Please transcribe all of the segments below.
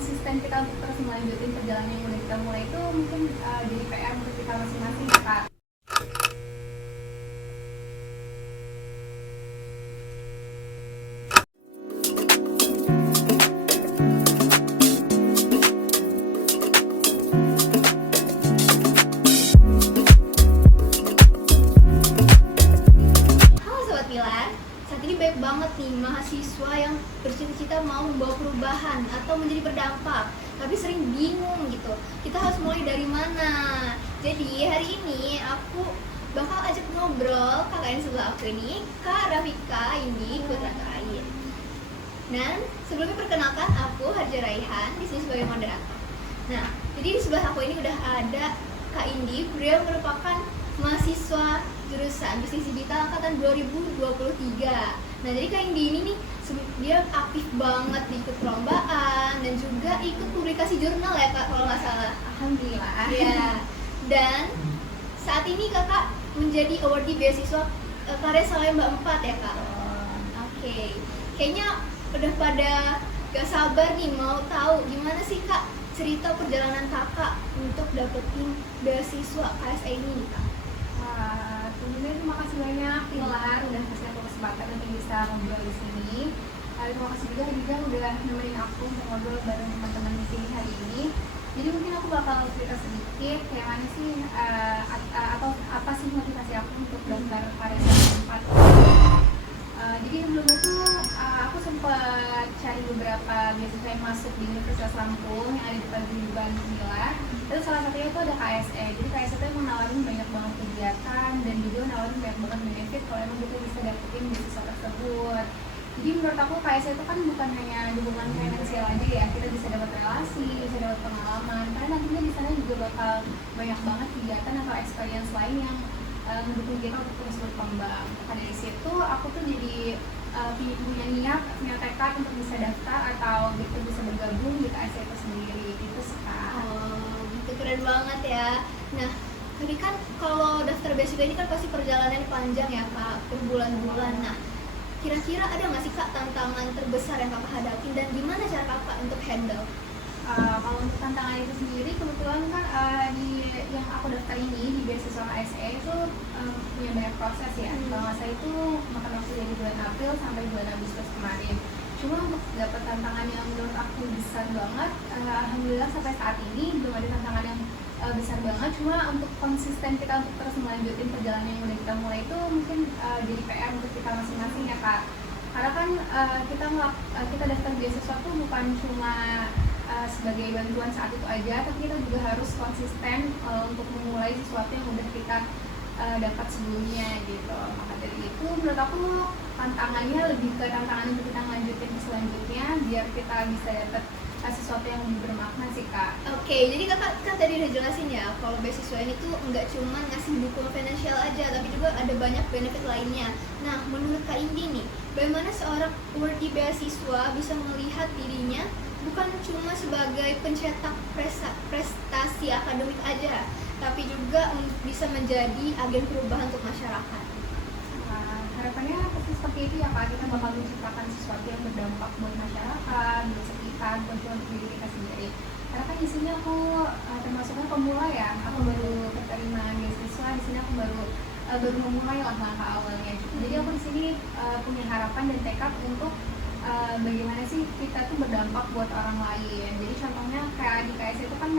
konsisten kita untuk terus melanjutin perjalanan yang udah kita mulai itu mungkin jadi PR untuk kita masing-masing ya Kak. Banyak banget nih mahasiswa yang bercita-cita mau membawa perubahan atau menjadi berdampak, tapi sering bingung gitu. Kita harus mulai dari mana? Jadi hari ini aku bakal ajak ngobrol kakak sebelah aku ini, Kak Rafika Indi Putra Kain. Dan sebelumnya perkenalkan, aku Harja Raihan di sini sebagai moderator. Nah, jadi di sebelah aku ini udah ada Kak Indi. Beliau merupakan mahasiswa jurusan Bisnis Digital angkatan 2023. Nah, jadi Kak Indi ini nih, dia aktif banget di ikut perlombaan dan juga ikut publikasi jurnal ya Kak, kalau nggak salah. Alhamdulillah. Ya. Dan saat ini Kakak menjadi awardee beasiswa karya Salemba 4 ya Kak. Oke. Kayaknya udah pada gak sabar nih mau tahu gimana sih Kak cerita perjalanan Kakak untuk dapetin beasiswa KSE ini Kak. Sebelumnya terima kasih banyak Pilar udah kasih aku kesempatan untuk bisa ngobrol di sini. Terima kasih juga Hadija udah nemenin aku untuk ngobrol bareng teman-teman di sini hari ini. Jadi mungkin aku bakal cerita sedikit kayak mana sih atau apa sih motivasi aku untuk daftar karya Salemba 4. Jadi sebelumnya tuh aku sempat cari beberapa beasiswa yang masuk di Universitas Lampung yang ada di Paguyuban Mila. Terus salah satunya itu ada KSE. Jadi KSE itu emang nawarin banyak banget kegiatan dan juga nawarin banyak banget benefit kalau emang kita bisa dapetin beasiswa tersebut. Jadi menurut aku KSE itu kan bukan hanya dukungan finansial aja ya, kita bisa dapat relasi, bisa dapat pengalaman. Karena nantinya di sana juga bakal banyak banget kegiatan atau experience lain yang mendukung kita untuk terus berkembang. Maka dari situ aku tuh jadi punya niat, punya tekad untuk bisa daftar atau bisa bergabung di KSE itu sendiri. Itu sekarang. Oh, itu keren banget ya. Nah, tapi kan kalau daftar beasiswa ini kan pasti perjalanan panjang ya Kak, berbulan-bulan. Nah, kira-kira ada nggak sih Kak tantangan terbesar yang Kakak hadapin dan gimana cara Kakak untuk handle? Kalau untuk tantangan itu sendiri, kebetulan kan di yang aku daftar ini di beasiswa KSE itu punya banyak proses ya. Kalau nggak salah itu makan waktu dari bulan April sampai bulan Agustus kemarin. Cuma untuk dapat tantangan yang menurut aku besar banget, alhamdulillah sampai saat ini belum ada tantangan yang besar banget. Cuma untuk konsisten kita untuk terus melanjutin perjalanan yang udah kita mulai itu mungkin jadi PR untuk kita masing-masing ya Kak. Karena kan kita daftar beasiswa tuh bukan cuma sebagai bantuan saat itu aja, tapi kita juga harus konsisten untuk memulai sesuatu yang udah kita dapat sebelumnya gitu. Maka dari itu menurut aku tantangannya lebih ke tantangan untuk kita lanjutin ke selanjutnya biar kita bisa dapat sesuatu yang lebih bermakna sih Kak. Oke, jadi Kakak kan tadi udah jelasin ya kalau beasiswa ini tuh nggak cuma ngasih dukungan finansial aja, tapi juga ada banyak benefit lainnya. Nah, menurut Kak Indi nih, bagaimana seorang awardee beasiswa bisa melihat dirinya bukan cuma sebagai pencetak prestasi akademik aja, tapi juga bisa menjadi agen perubahan untuk masyarakat? Harapannya pasti seperti itu ya Kak, kita bakal menciptakan sesuatu yang berdampak buat masyarakat, buat sekitar, buat diri kita sendiri. Karena kan di sini aku termasuknya pemula ya, aku baru keterima beasiswa, di sini aku baru memulai lah langkah awalnya. Jadi aku di sini punya harapan dan tekad untuk bagaimana sih kita tuh berdampak buat orang lain. Jadi contohnya kayak di KSE itu kan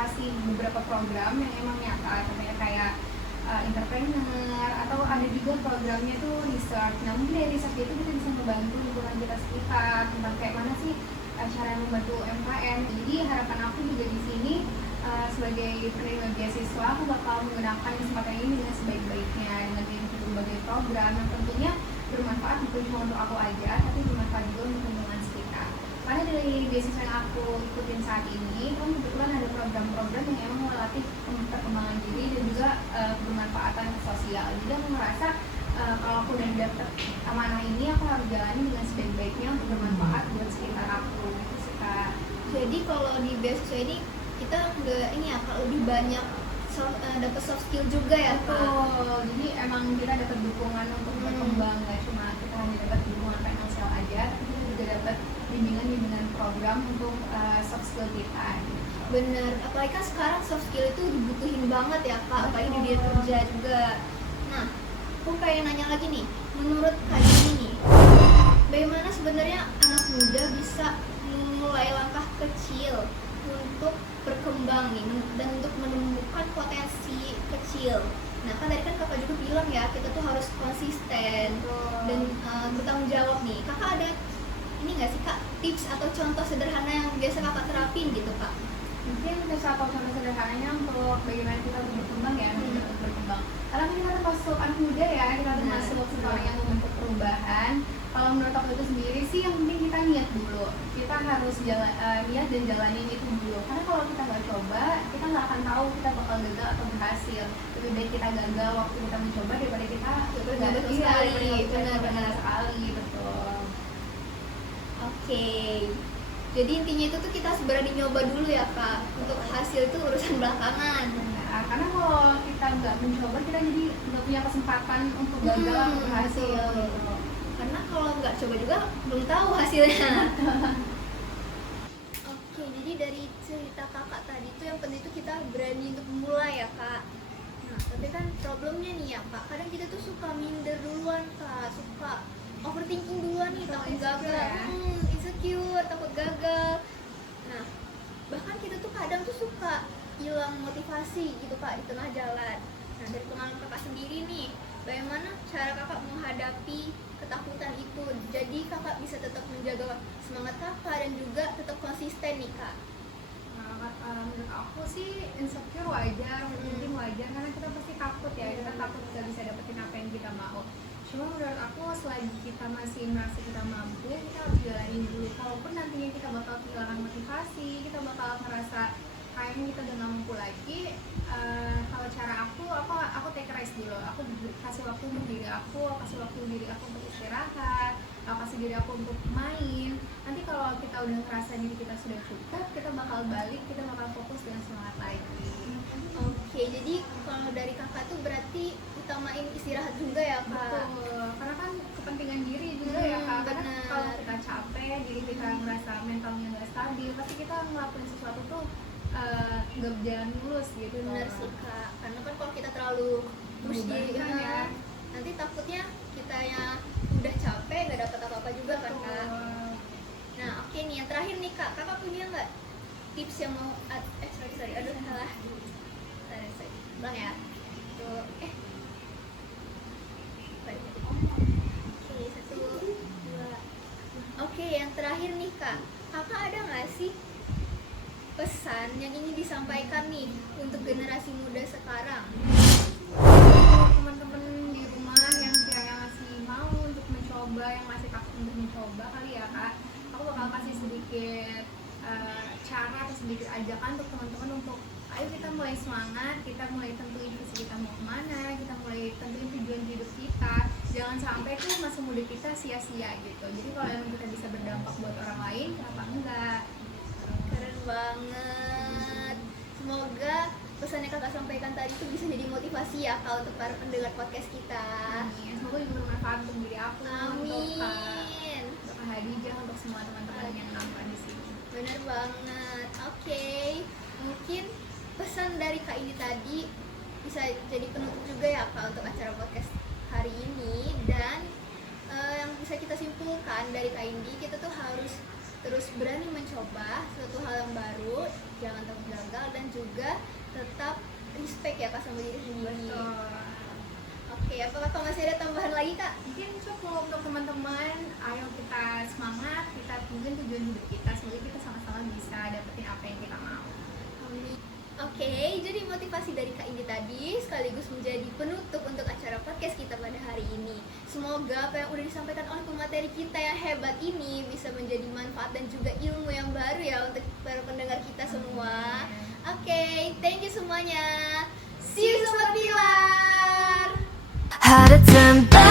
kasih beberapa program yang emang nyata, contohnya kayak entrepreneur atau ada juga programnya tuh research. Nah mungkin dari research itu kita bisa membantu lingkungan kita sekitar tentang kayak mana sih cara membantu UMKM. Jadi harapan aku juga di sini sebagai penerima beasiswa aku bakal menggunakan kesempatan ini dengan sebaik-baiknya dengan berbagai program yang tentunya bermanfaat bukan cuma untuk aku aja, tapi bermanfaat juga untuk lingkungan sekitar. Karena dari beasiswa yang aku ikutin saat ini, kan kebetulan ada program-program yang emang melatih perkembangan diri dan juga bermanfaatan sosial. Jadi aku merasa kalau aku udah dapet amanah ini, aku harus jalani dengan sebaik-baiknya untuk bermanfaat buat sekitar aku. Jadi kalau di beasiswa ini kita nggak ini ya, kalau lebih banyak dapat soft skill juga ya Kak? Betul, jadi emang kita dapat dukungan untuk berkembang, nggak cuma kita hanya dapat dukungan finansial aja, tapi kita juga dapat bimbingan program untuk soft skill kita. Bener, apalagi kan sekarang soft skill itu dibutuhin banget ya kak, apalagi di dunia kerja juga. Nah, aku pengen nanya lagi nih, menurut kak ini nih, bagaimana sebenarnya anak muda bisa memulai langkah kecil untuk berkembang nih dan untuk menemukan potensi kecil. Nah kan tadi kan kakak juga bilang ya, kita tuh harus konsisten dan bertanggung jawab nih. Kakak ada ini nggak sih kak, tips atau contoh sederhana yang biasa kakak terapin gitu kak? Mungkin bisa atau contoh sederhananya untuk bagaimana kita untuk berkembang ya, untuk berkembang. Karena kan kita termasuk anak muda ya, kita termasuk seseorang yang membentuk perubahan. Kalau menurut aku itu sendiri sih, yang penting kita niat dulu. Kita harus niat dan jalanin itu dulu. Karena kalau kita nggak coba, kita nggak akan tahu kita bakal gagal atau berhasil. Lebih baik kita gagal waktu kita mencoba daripada kita Nggak betul sekali, benar sekali, betul. Oke. Jadi intinya itu tuh kita harus berani nyoba dulu ya kak. Untuk hasil itu urusan belakangan. Nah, karena kalau kita nggak mencoba, kita jadi nggak punya kesempatan untuk gagal atau berhasil. Gitu. Karena kalau nggak coba juga belum tahu hasilnya. Oke, jadi dari cerita kakak tadi tuh yang penting itu kita berani untuk memulai ya kak. Nah, tapi kan problemnya nih ya kak, kadang kita tuh suka minder duluan kak, suka overthinking duluan nih, takut gagal, insecure, takut gagal. Nah, bahkan kita tuh kadang tuh suka hilang motivasi gitu kak di tengah jalan. Nah, dari pengalaman kakak sendiri nih, bagaimana cara kakak menghadapi ketakutan itu? Jadi kakak bisa tetap menjaga semangat kakak dan juga tetap konsisten nih kak. Menurut aku sih insecure wajar, mungkin wajar karena kita pasti takut ya, kita takut gak bisa dapetin apa yang kita mau. Cuma menurut aku selagi kita masih merasa kita mampu, kita harus jalanin dulu. Walaupun nantinya kita bakal kehilangan motivasi, kita bakal ngerasa kayaknya kita udah gak mampu lagi. Kalau cara aku take rest dulu. Aku kasih waktu untuk diri aku kasih waktu diri aku untuk istirahat, aku kasih diri aku untuk main. Nanti kalau kita udah ngerasa diri kita sudah cukup, kita bakal balik, kita bakal fokus dengan semangat lagi. Oke, jadi kalau dari kakak tuh berarti utamain istirahat juga ya kak? Betul, karena kan kepentingan diri juga ya kak. Karena bener. kalau kita capek, diri kita ngerasa mentalnya nggak stabil, pasti kita ngelakuin sesuatu tuh nggak berjalan mulus gitu. Bener sih kak, karena kan kalau kita terlalu push diri Beban kan ya. nanti takutnya kita yang udah capek nggak dapat apa-apa juga kan kak. Nah oke nih, yang terakhir nih kak, kakak punya nggak tips yang mau sorry aduh salah bang ya tuh oke 1, 2. Oke, yang terakhir nih kak, kakak ada nggak sih pesan yang ingin disampaikan nih untuk generasi muda sekarang? Teman-teman di rumah yang masih mau untuk mencoba, yang masih takut untuk mencoba kali ya kak, aku bakal kasih sedikit cara atau sedikit ajakan untuk teman-teman untuk ayo kita mulai semangat, kita mulai tentuin visi kita mau kemana, kita mulai tentuin tujuan hidup kita. Jangan sampai tuh masa muda kita sia-sia gitu. Jadi kalau emang kita bisa berdampak buat orang lain, kenapa enggak? Keren banget. Semoga pesan yang kakak sampaikan tadi itu bisa jadi motivasi ya kak untuk para pendengar podcast kita. Amin. Semoga juga bermanfaat untuk diri aku, Amin. untuk Kak Hadijah, untuk semua teman-teman yang nonton di sini. Bener banget. Oke, mungkin pesan dari kak ini tadi bisa jadi penutup juga ya kak untuk acara podcast hari ini. Dan yang bisa kita simpulkan dari kak Indi, kita tuh harus terus berani mencoba suatu hal yang baru, jangan takut gagal, dan juga tetap respect ya kak sama diri sendiri. Oke, apakah kakak masih ada tambahan lagi kak? Mungkin cukup untuk teman-teman. Ayo kita semangat, kita mungkin tujuan hidup kita, semoga kita sama-sama bisa dapetin apa yang kita mau. Oke, jadi motivasi dari Kak Indi tadi sekaligus menjadi penutup untuk acara podcast kita pada hari ini. Semoga apa yang udah disampaikan oleh pemateri kita yang hebat ini bisa menjadi manfaat dan juga ilmu yang baru ya untuk para pendengar kita semua. Oke, thank you semuanya. See you Sobat Pilar. Had a temper